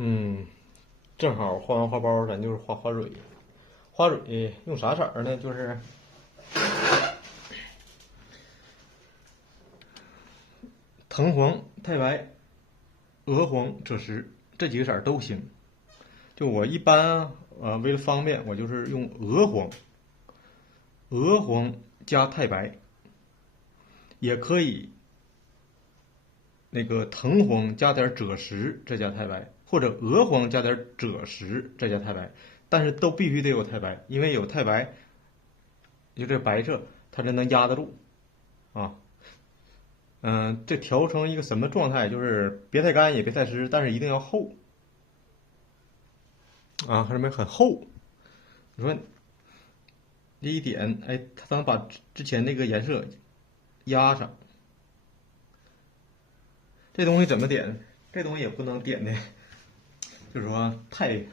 嗯，正好画完花苞，咱就是画花蕊。花蕊用啥色儿呢？就是藤黄、太白、鹅黄、赭石这几个色儿都行。就我一般为了方便，我就是用鹅黄，鹅黄加太白，也可以那个藤黄加点赭石再加太白，或者鹅黄加点赭石再加太白，但是都必须得有太白，因为有太白，就这白色它才能压得住啊。这调成一个什么状态？就是别太干也别太湿，但是一定要厚啊，看着没？很厚。你说这一点，哎，它能把之前那个颜色压上。这东西怎么点？这东西也不能点的，就是说太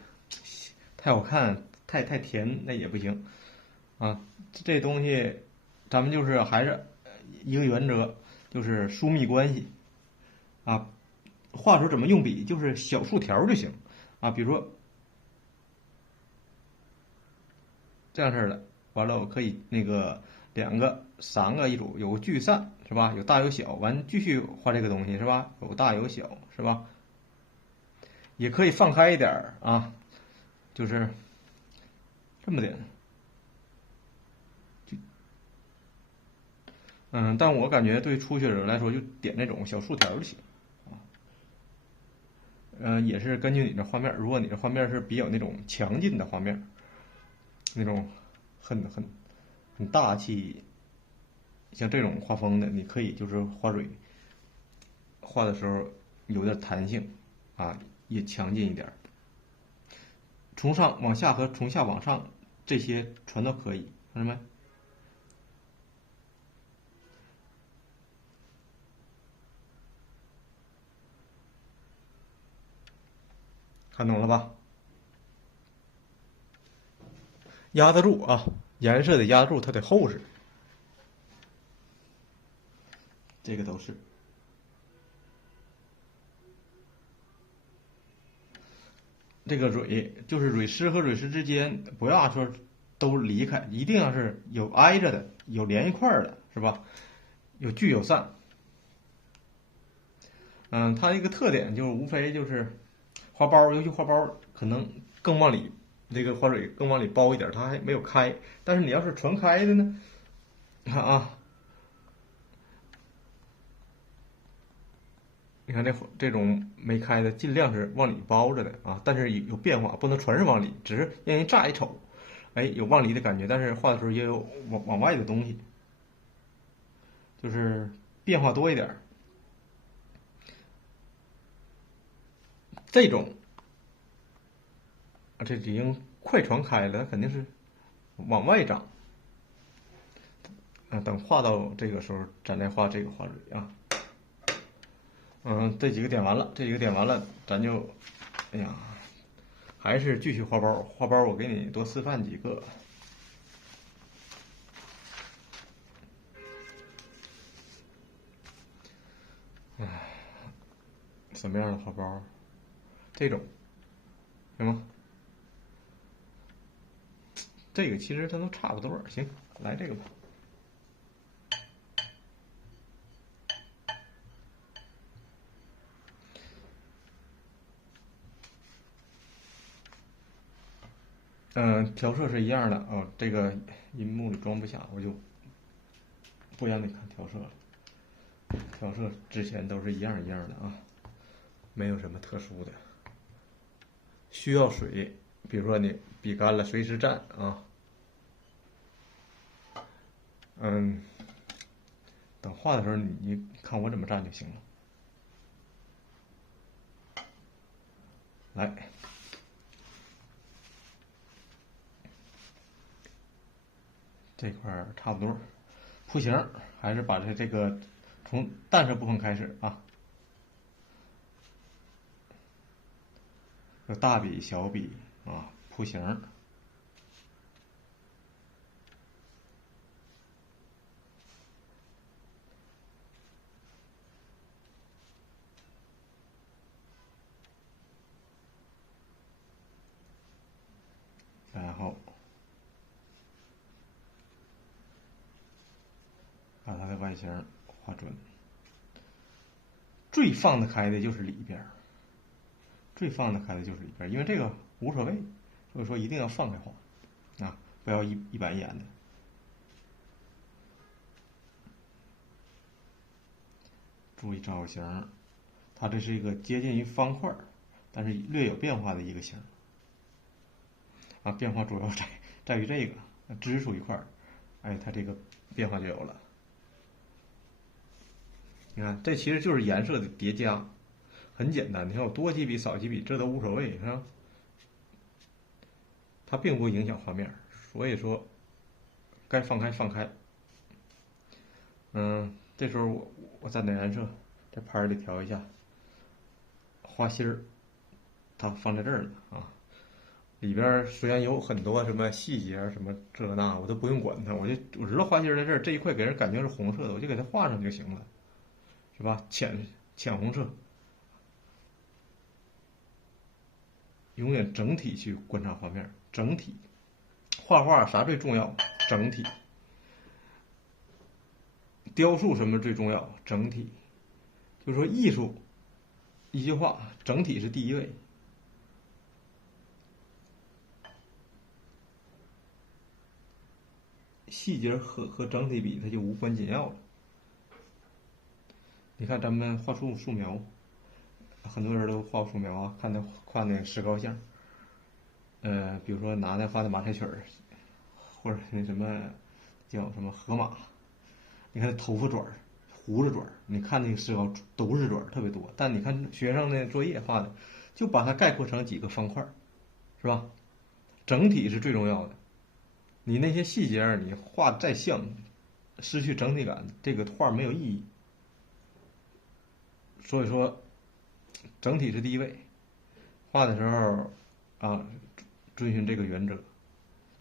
好看，太甜那也不行啊。这东西咱们就是还是一个原则，就是疏密关系啊。画的时候怎么用笔？就是小竖条就行啊。比如说这样式的，完了我可以那个两个、三个一组，有个聚散是吧？有大有小，完继续画这个东西是吧？有大有小是吧？也可以放开一点啊，就是这么点。但我感觉对初学者来说，就点那种小竖条就行。也是根据你的画面，如果你的画面是比较那种强劲的画面，那种很大气，像这种画风的，你可以就是画蕊画的时候有点弹性啊，也强劲一点。从上往下和从下往上这些全都可以，看到没？看懂了吧？压得住啊，颜色得压得住，它得厚实。这个都是这个蕊，就是蕊丝和蕊丝之间不要说都离开，一定要是有挨着的，有连一块儿的，是吧？有聚有散。它一个特点就是无非就是花苞，尤其花苞可能更往里，这个花蕊更往里包一点，它还没有开。但是你要是纯开的呢，你看啊，你看这种没开的，尽量是往里包着的啊，但是有变化，不能全是往里，只是让人乍一瞅，哎，有往里的感觉，但是画的时候也有往外的东西，就是变化多一点。这种这已经快传开了，肯定是往外长。等画到这个时候，咱再画这个花蕊啊。这几个点完了，这几个点完了，咱就，哎呀，还是继续画包。画包我给你多示范几个。什么样的画包？这种，行吗？这个其实它都差不多，行，来这个吧。调色是一样的哦。这个银幕里装不下，我就不让你看调色了。调色之前都是一样一样的啊，没有什么特殊的。需要水，比如说你笔干了，随时蘸啊。等画的时候你看我怎么蘸就行了。来，这块儿差不多，铺形还是把这个从淡色部分开始啊，有大笔、小笔啊，铺形。后把它的外形画准。最放得开的就是里边，最放得开的就是里边，因为这个无所谓，所以说一定要放开画啊，不要一板一眼的。注意造型，它这是一个接近于方块，但是略有变化的一个形啊。变化主要在于这个支出一块，哎，它这个变化就有了。你看，这其实就是颜色的叠加，很简单。你看我多几笔少几笔，这都无所谓，是吧？它并不影响画面，所以说该放开放开。这时候我蘸点颜色，在盘里调一下。花心儿，它放在这儿了啊。里边虽然有很多什么细节什么这那，我都不用管它，我知道花心在这儿，这一块给人感觉是红色的，我就给它画上就行了，是吧？浅红色。永远整体去观察画面，整体画画啥最重要？整体。雕塑什么最重要？整体。就是说艺术，一句话，整体是第一位。细节和整体比，它就无关紧要了。你看咱们画素描，很多人都画素描啊，看那个石膏像，比如说拿那画的马赛曲儿，或者那什么叫什么河马，你看头发卷儿、胡子卷儿，你看那个石膏都是卷儿特别多。但你看学生那作业画的，就把它概括成几个方块，是吧？整体是最重要的。你那些细节你画再像，失去整体感，这个画没有意义。所以说，整体是第一位。画的时候啊，遵循这个原则，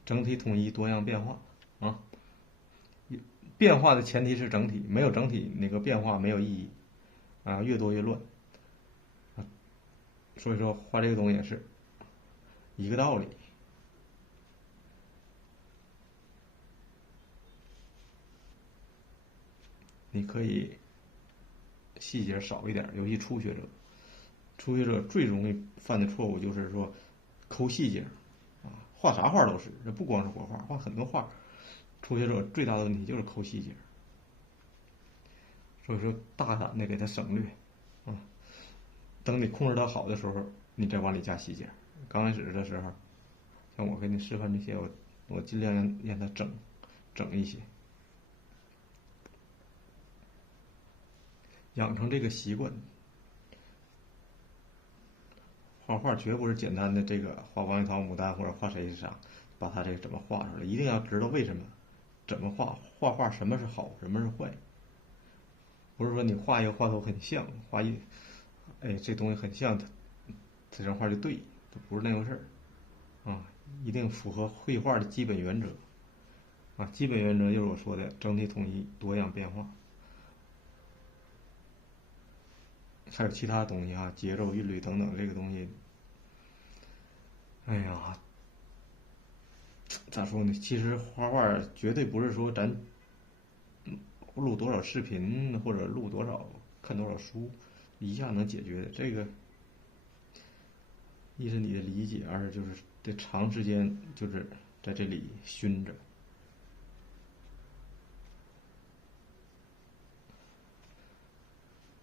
整体统一，多样变化啊。变化的前提是整体，没有整体，那个变化没有意义啊，越多越乱啊。所以说，画这个东西也是一个道理。你可以细节少一点，尤其初学者。初学者最容易犯的错误就是说抠细节啊，画啥画都是，这不光是国画，画很多画，初学者最大的问题就是抠细节。所以说大胆的给它省略啊，等你控制到好的时候，你再往里加细节。刚开始的时候，像我给你示范这些，我尽量让它整一些。养成这个习惯，画画绝不是简单的这个画王一涛、牡丹或者画谁是啥，把他这个怎么画出来，一定要知道为什么，怎么画，画画什么是好，什么是坏。不是说你画一个画头很像，这东西很像，这张画就对，这不是那回事儿啊，一定符合绘画的基本原则啊，基本原则就是我说的整体统一、多样变化。还有其他东西啊，节奏、韵律等等，这个东西，哎呀，咋说呢？其实画画绝对不是说咱录多少视频或者录多少、看多少书，一下能解决的。这个，一是你的理解，二是就是得长时间就是在这里熏着。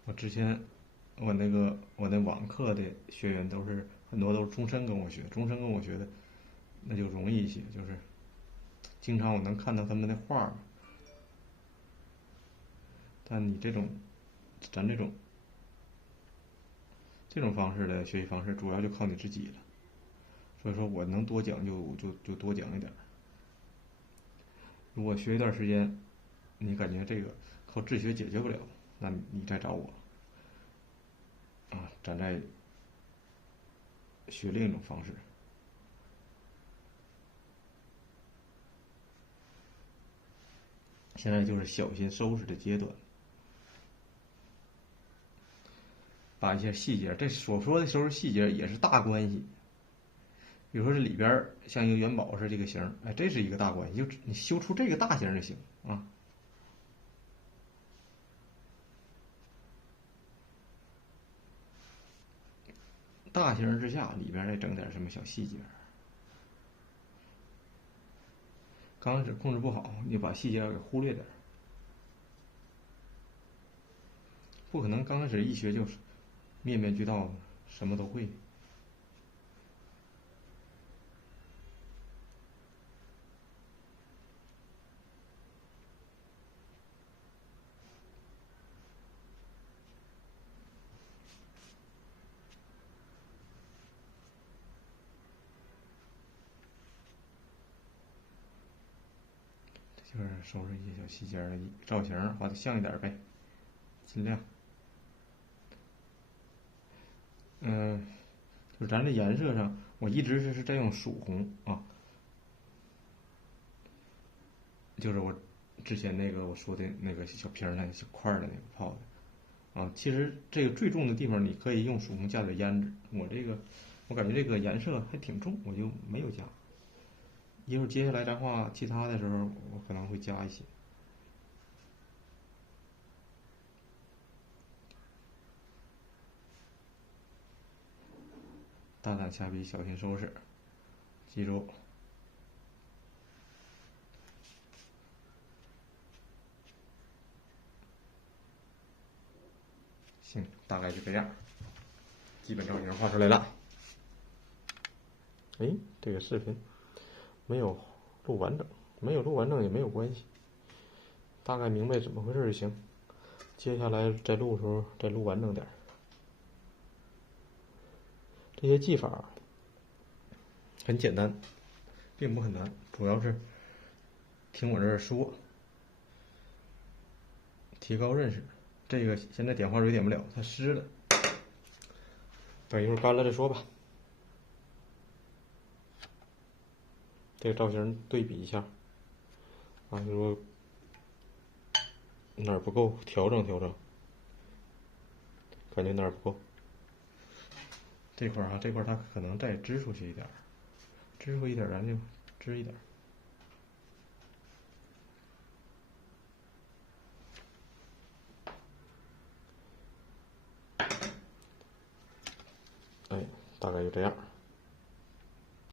我之前我那网课的学员很多都是终身跟我学，终身跟我学的，那就容易一些，就是经常我能看到他们的画，但你咱这种方式的学习方式，主要就靠你自己了。所以说我能多讲就多讲一点。如果学一段时间，你感觉这个靠自学解决不了，那你再找我啊，咱再学另一种方式。现在就是小心收拾的阶段，把一些细节，这所说的收拾细节也是大关系。比如说这里边像一个元宝似的这个形，哎，这是一个大关系，就你修出这个大形就行啊。大形之下，里边再整点什么小细节。刚开始控制不好，你把细节给忽略点。不可能刚开始一学就是面面俱到，什么都会。就是收拾一些小细节的造型，画的像一点呗，尽量。就是咱这颜色上，我一直是在用曙红啊，就是我之前那个我说的那个小瓶儿那小块的那个泡的啊。其实这个最重的地方，你可以用曙红加点胭脂。我感觉这个颜色还挺重，我就没有加。一会儿接下来咱画其他的时候，我可能会加一些。大胆下笔，小心收拾，记住。行，大概就这样，基本造型画出来了。哎，这个视频没有录完整，没有录完整也没有关系，大概明白怎么回事就行。接下来再录的时候再录完整点。这些技法很简单，并不很难，主要是听我这儿说，提高认识。这个现在点画水点不了，它湿了，等一会儿干了再说吧。这个造型对比一下啊，如果哪儿不够调整调整，感觉哪儿不够。这块啊，这块它可能再支出去一点，支出一点咱就支一点。哎，大概就这样。